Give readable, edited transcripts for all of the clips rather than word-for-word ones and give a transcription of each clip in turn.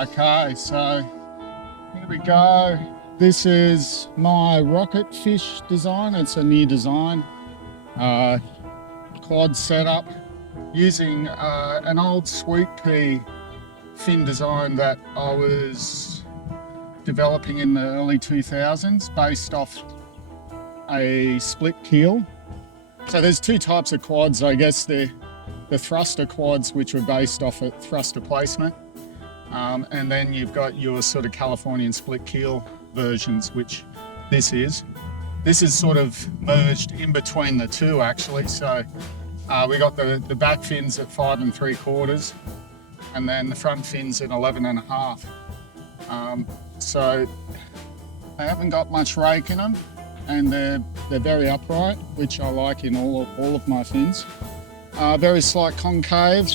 Okay, so here we go. This is my rocket fish design. It's a new design, quad setup using an old sweet pea fin design that I was developing in the early 2000s based off a split keel. So there's two types of quads, I guess. The thruster quads, which were based off a thruster placement. And then you've got your sort of Californian split keel versions, which this is. This is sort of merged in between the two, actually. So we got the back fins at 5 3/4, and then the front fins at 11 1/2. So they haven't got much rake in them, and they're very upright, which I like in all of my fins. Very slight concave,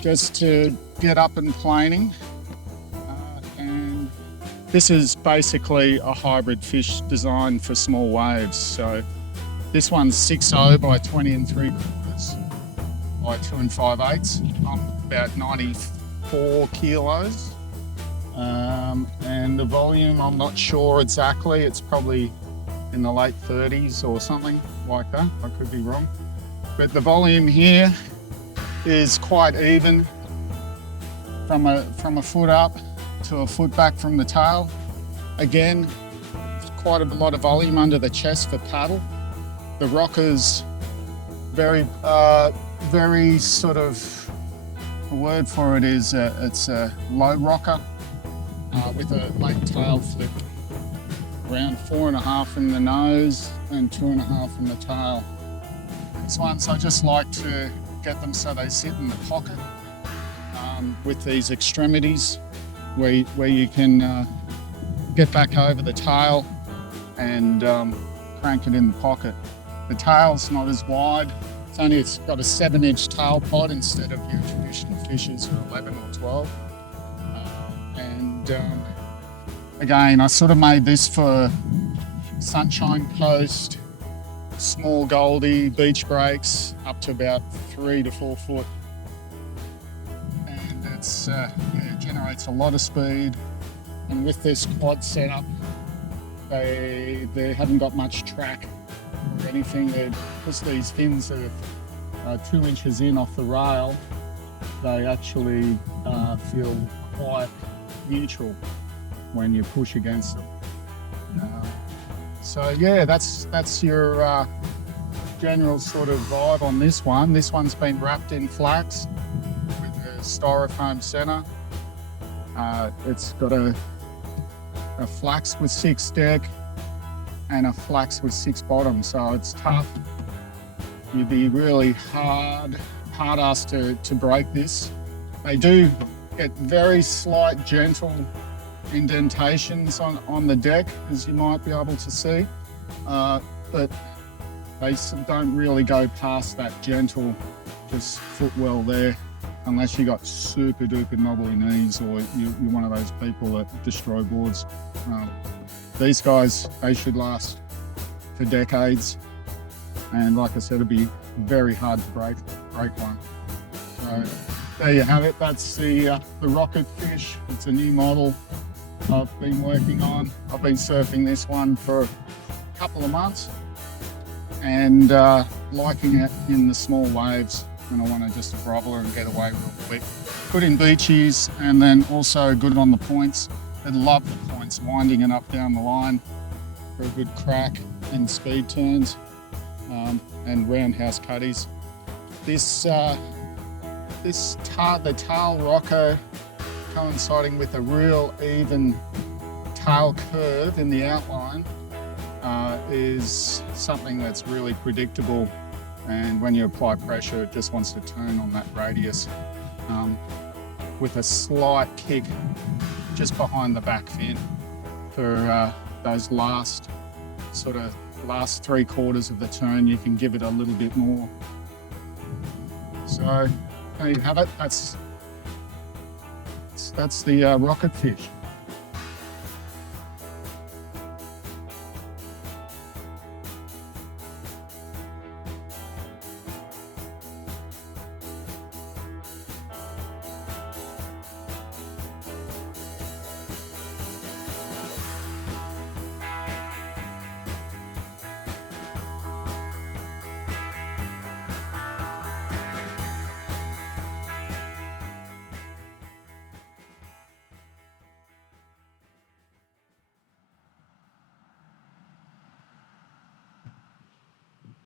just to get up and planing. And this is basically a hybrid fish designed for small waves. So this one's 6.0 by 20 3/4 by 2 5/8. I'm about 94 kilos. And the volume, I'm not sure exactly. It's probably in the late 30s or something like that. I could be wrong. But the volume here is quite even from a foot up to a foot back from the tail. Again, quite a lot of volume under the chest for paddle. The rocker's very sort of, the word for it is it's a low rocker with a late tail flip. Around 4.5 in the nose and 2.5 in the tail. These ones I just like to get them so they sit in the pocket with these extremities where you can get back over the tail and crank it in the pocket. The tail's not as wide. It's got a 7-inch tail pod instead of your traditional fishes for 11 or 12. Again, I sort of made this for Sunshine Coast, small goldie, beach breaks, up to about 3 to 4 foot. And it generates a lot of speed. And with this quad setup, they haven't got much track or anything. Because these fins are 2 inches in off the rail, they actually feel quite neutral when you push against them. So yeah, that's your general sort of vibe on this one. This one's been wrapped in flax with a styrofoam center. It's got a flax with 6 deck and a flax with 6 bottom, so it's tough. You'd be really hard ass to break this. They do get very slight, gentle indentations on the deck, as you might be able to see, but they don't really go past that gentle, just footwell there, unless you got super duper knobbly knees or you're one of those people that destroy boards. These guys, they should last for decades, and like I said, it'd be very hard to break one. So there you have it. That's the rocket fish. It's a new model I've been working on. I've been surfing this one for a couple of months and liking it in the small waves when I want to just grovel and get away real quick. Good in beaches, and then also good on the points. I love the points, winding it up down the line for a good crack in speed turns and roundhouse cutties. The tail rocker, coinciding with a real even tail curve in the outline, is something that's really predictable, and when you apply pressure it just wants to turn on that radius with a slight kick just behind the back fin for those last 3/4 of the turn. You can give it a little bit more. So there you have it. That's the rocket fish.